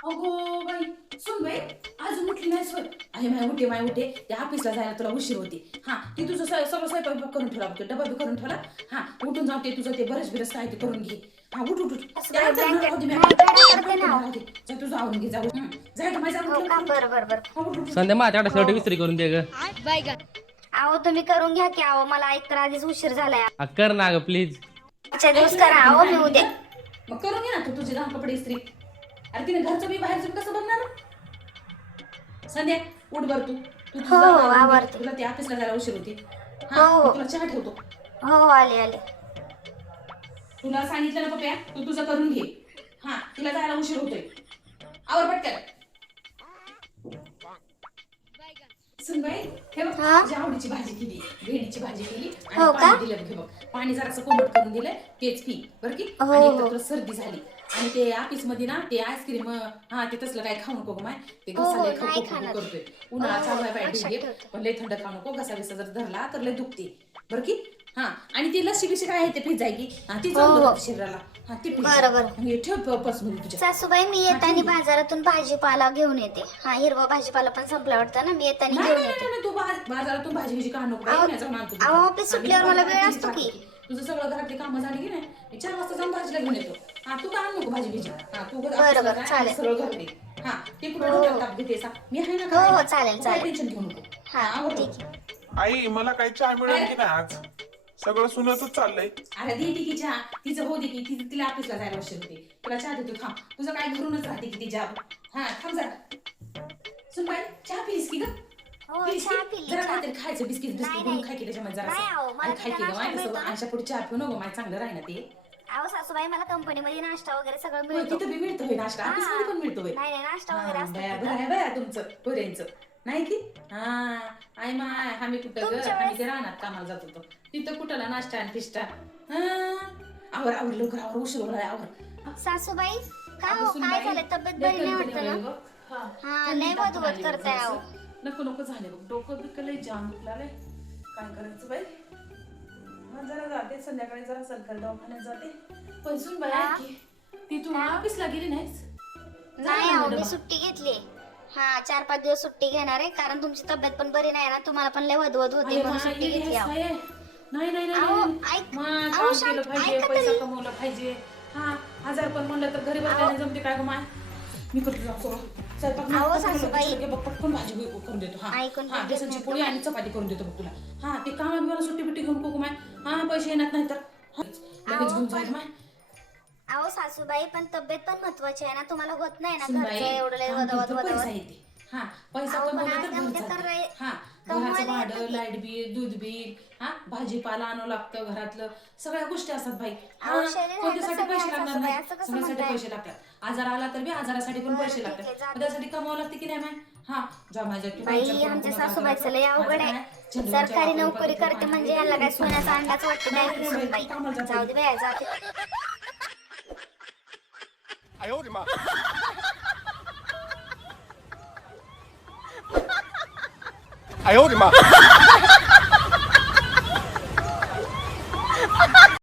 अगो बाई, सुन बाई, अजून उठली नाही सोय. आहे माय उठे त्या ऑफिसला जायला तुला उशीर होते. हा ती तुझं सगळं स्वयंपाक करून ठेवला, डबा बी करून ठेवला. हा उठून जाऊ ते तुझं ते बरस बिरस काय ते करून घे. हा उठ. त्या सासूबाई अंतर ब्लँकेट राहू दे मी ब्लँकेट करते ना. राहू दे. जा तुझं आवरून घे जाऊ. जाय का माझ्या हो का, बरं बरं बरं. संध्या माझ्याकडे हो शेवटी हो. विस्त्री करून दे ग. अहो तुम्ही करून घ्या की. अहो मला एक तर आधीच उशीर झालाय. कर ना ग प्लीज. आजच्या दिवस करा. अहो मी उद्या. मग करून घे ना तू तुझे 10 कपडे इस्त्री. अरे तिने घरचं बी बाहेरचं कसं बघणार. संध्या उठ बर तू तू हो, तुझं हो, आवरून घे. आवरते. तुला ते ऑफिसला जायला उशीर होती. हो, हो. मी तुला चहा ठेवतो. हो आले. तुला सांगितलं ना पप्या, तू तुझं करून घे. हा तुला जायला उशीर होतोय. आवर पटकन. सुनबाई, हे बघ हा? तुझ्या आवडीची भाजी केली, भेंडीची भाजी केली हो आणि का? पाणी दिलं बघ. हे बघ पाणी जरासं कोमट करून दिलंय, तेच पी बरं की. हो, आणि एक तर हो. तुला सर्दी झाली आणि ते ऑफिस मध्ये ना ते आईस्क्रीम हा ते तसलं काय खाऊ नको माय. ते हो, घसा लय नाही खाऊ खाणार. करतोय. उन्हाळा चालू आहे लक्षात पाहिजे ठेवते. पण लय थंड खाऊ नको. घसा बिसा जर धरला तर लय दुखते बरं की. हा आणि ती लस्सी बिशी काय आहे ते पीत जाय की. हा ती हो, चांगलं हो. होतं शरीराला. हा ती पीत बरं, जा. बरं. आणि हे ठेव पर्स मध्ये तुझ्या. सासूबाई मी येताना बाजारातून भाजीपाला घेऊन येते. हा हिरवा भाजीपाला पण संपला वाटतं ना, मी येताना नाही घेऊन नाही येते. नाही, तू बाजारातून भाजी बिजी का नको बाई, अहो, मी जाऊन आणतो अहो, तुझं. ऑफिस हा, सुटल्यावर मी मला तुला वेळ भाजी असतो की. टाकते. तुझं सगळं घरातली कामं झाली की नाही मी 4 वाजता जाऊन भाजीला घेऊन येतो. हा तू का आण नको भाजी बिजी. हा तू बरं, बरं, चालेल. सरळ घरी. हा ते कुठं हो. डोक्यात ताप घेतेस हा? मी आहे ना हो, काय? हो, चालेल, तू काय चालेल. टेन्शन घेऊ नको. हा आवडतो. ठीक आहे. आई मला काही चहा मिळेल की नाही आज? सगळं सुनतच चाललंय. अरे दे ती की चहा. तिचं हो दे की तिला ऑफिसला जायला उशीर होते. तुला चहा देतो थांब. तुझं काय घरूनच राहते की ती जॉब. हा थांब जरा. सुन बाई चहा पिलीस की ग? हो पिलीस चहा की? पिली जरा चहा. काहीतरी खायचं बिस्किट नाही, बिस्किट म्हणून नाही. खाय की त्याच्यामध्ये जरा नाही अहो, मला खाय की तिथं ग माय नाश्ता कसं मिळतो ना. अशा पुढे चहा पिऊ नको माय चांगलं राही ना ते. अहो सासूबाई मला कंपनीमध्ये नाश्ता वगैरे सगळं होय, मिळतो. तिथं बी मिळतो होय नाश्ता हा. ऑफिसमध्ये पण मिळतो होय. नाही नाश्ता वगैरे हा, असतो बया तिथं. बरं आहे बया तुमचं पोऱ्यांचं नाही की. हा आई माय आम्ही कुठं ग तुमच्या आम्ही वेळेस- ते रानात कामाला जात होतो तिथं कुठला नाश्ता आणि फिस्टा. आवर आवर लवकर आवर उशीर होणार आवर. सासूबाई का अगं हो, सुनबाई, काय झालं? तब्येत लय बरी नाही कणकणी वाटतं आली ना? बघ. हा, थंडी लय तापून वदवद आली करताय बघ अहो. जरासं. नको झाले बघ डोकं बिकं लय जाम दुखलाय. काय करायचं बाई. मग जरा जाते संध्याकाळी जरा सरकारी दवाखान्यात जाते. पण सुन बाई हा? ऐक की, ती तू ऑफिसला गेली नाहीस? नाही जा ना अहो मी मॅडम. सुट्टी घेतली. हा 4-5 दिवस सुट्टी घेणार आहे कारण तुमची तब्येत पण बरी नाही ना, तुम्हाला पण लय वदवद होती अरे म्हणून मा, सुट्टी येडी घेतली आहेस अहो. काय? नाही नाही नाही अहो, नाही. ऐक- मा, अहो, काम शांत- केलं पाहिजे ऐका पैसा तरी. कमवला पाहिजे. हा आजार पण म्हणलं तर घरी बसल्याने जमते काय ग माय. मी करतो जा सगळं. स्वयंपाक मी अहो, करतो, सासूबाई. सगळं बघ, पटकन भाजी करून देतो. हा ऐकून हा पण घेत बेसनची नाही पोळी का? आणि चपाती करून देतो बघ तुला. हा ते काम आहे मला सुट्टी बिट्टी घेऊन बघू माय. हा पैसे येणार नाही तर हा, लगेच अहो, घेऊन जाईल माय. अहो सासूबाई पण तब्येत पण महत्वाची आहे ना, तुम्हाला होत नाही ना सुनबाई, घरचं एवढं लय काम केलं वदवद तर पैसा वदवद. येते. हा पैसा अहो, पण कमवला आज तर घर आमच्या चालते. तर हा कमवायला घराचं येतं भाडं की. लाईट बिल दूध बिल हा भाजीपाला आणावं लागतं घरातलं सगळ्या गोष्टी असतात बाई. अहो, हा, शरीर आहे कोणत्यासाठी तसं पैसे नाही लागणार सासूबाई, नाही. असं कसं सगळ्यासाठी म्हणताय? पैसे लागतात. आजार आला तर बी आजारासाठी पण बरं, पैसे ठीक आहे, लागतात. जाते. मग त्यासाठी कमावं लागते की नाही माय. हा जा माझ्या तू बाई विचार करून आमच्या पुन्हा काम सासूबाईचं करायचं. लय अवघड माझं आहे. काय, चंद्राच्या सरकारी वाकडी नोकरी पद्धतीने करते म्हणजे पाणी याला काय देते. सोन्याचा अंडाच वाटतं नाही, काय नाही, बाई. कामाला जाते. जाऊ दे बाई जाते. 哎呦我的妈！哎呦我的妈！